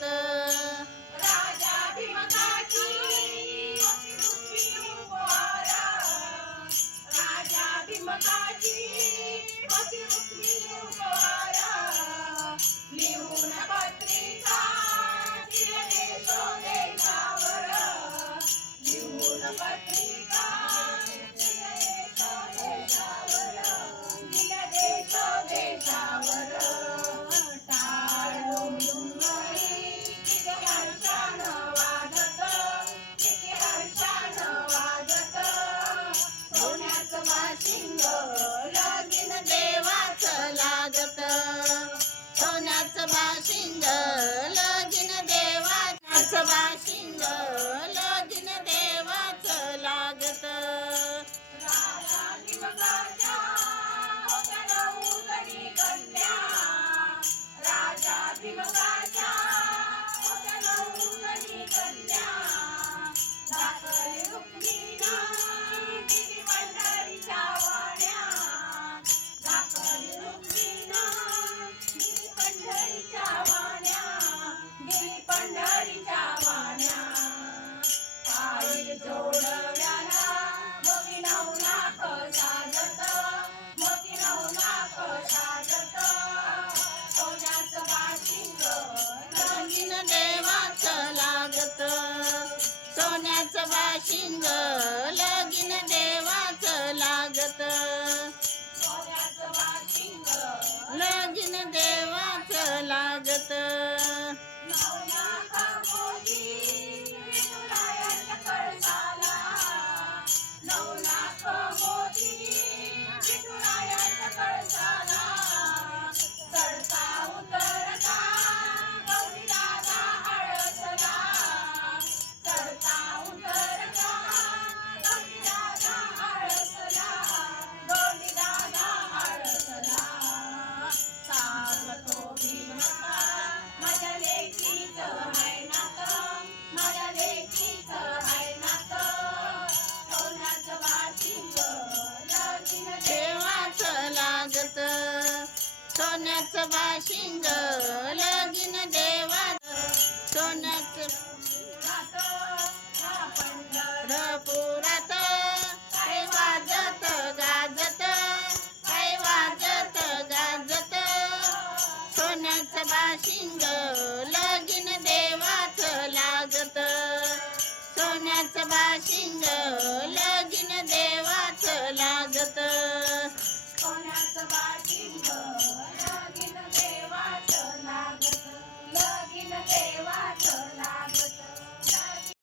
लागत. राजा भीमकाची राजा भीमकाची होती रुक्मिणी उपहारा. लिहून पत्रिका दिल्या देशोदेशावर. लिहून पत्रिका दिल्या देशोदेशावर. दिल्या देशोदेशावर. टाळ डोंबिवली किती हर्षानं वाजत. किती हर्षानं वाजत. सोन्याचं बाशिंग लगीन देवाचं लागत. सोन्याचं बाशिंग लगीन देवाचं बाशिंग लगीन देवाचं लागत. राजा भीमकाच्या होत्या 9 जणी कन्या. राजा भीमकाच्या होत्या 9 जणी कन्या. दाखली रुक्मिणीनं गेली पंढरीच्या वाड्या. दाखली रुक्मिणीनं गेली पंढरीच्या वाड्या. गेली पंढरीच्या वाड्या. पायी जोडव्याला मोती 9 लाख साजत. मोती 9 लाख साजत. सोन्याचं बाशिंग लगीन देवाचं लागत. सोन्याचं बाशिंग लगीन देवाचं लागत. सोन्याचं बाशिंग लगीन देवाचं लागत. 9 लाख मोती विठुरायाच्या कळसाला. 9 लाख मोती विठुरायाच्या कळसाला. चढता उतरता गौरी दादा आळसला. चढता उतरता गौरी दादा आळसला. गौरी दादा आळसला. सांगतो भीमका माझ्या लेकीचं हाय नातं. माझ्या लेकीचं हाय नातं. सोन्याचं बाशिंग लगीन देवाचं लागत. सोन्याचं बाशिंग लगीन देवाचं. सोन्याचं पंढरपुरात काय वाजत गाजत. काय वाजत गाजत. सोन्याचं बाशिंग लगीन देवाचं लागत. सोन्याचं बाशिंग लगीन देवाचं लागत. सोन्याचं बाशिंग लगीन देवाचं लागत. लगीन देवाचं लागत.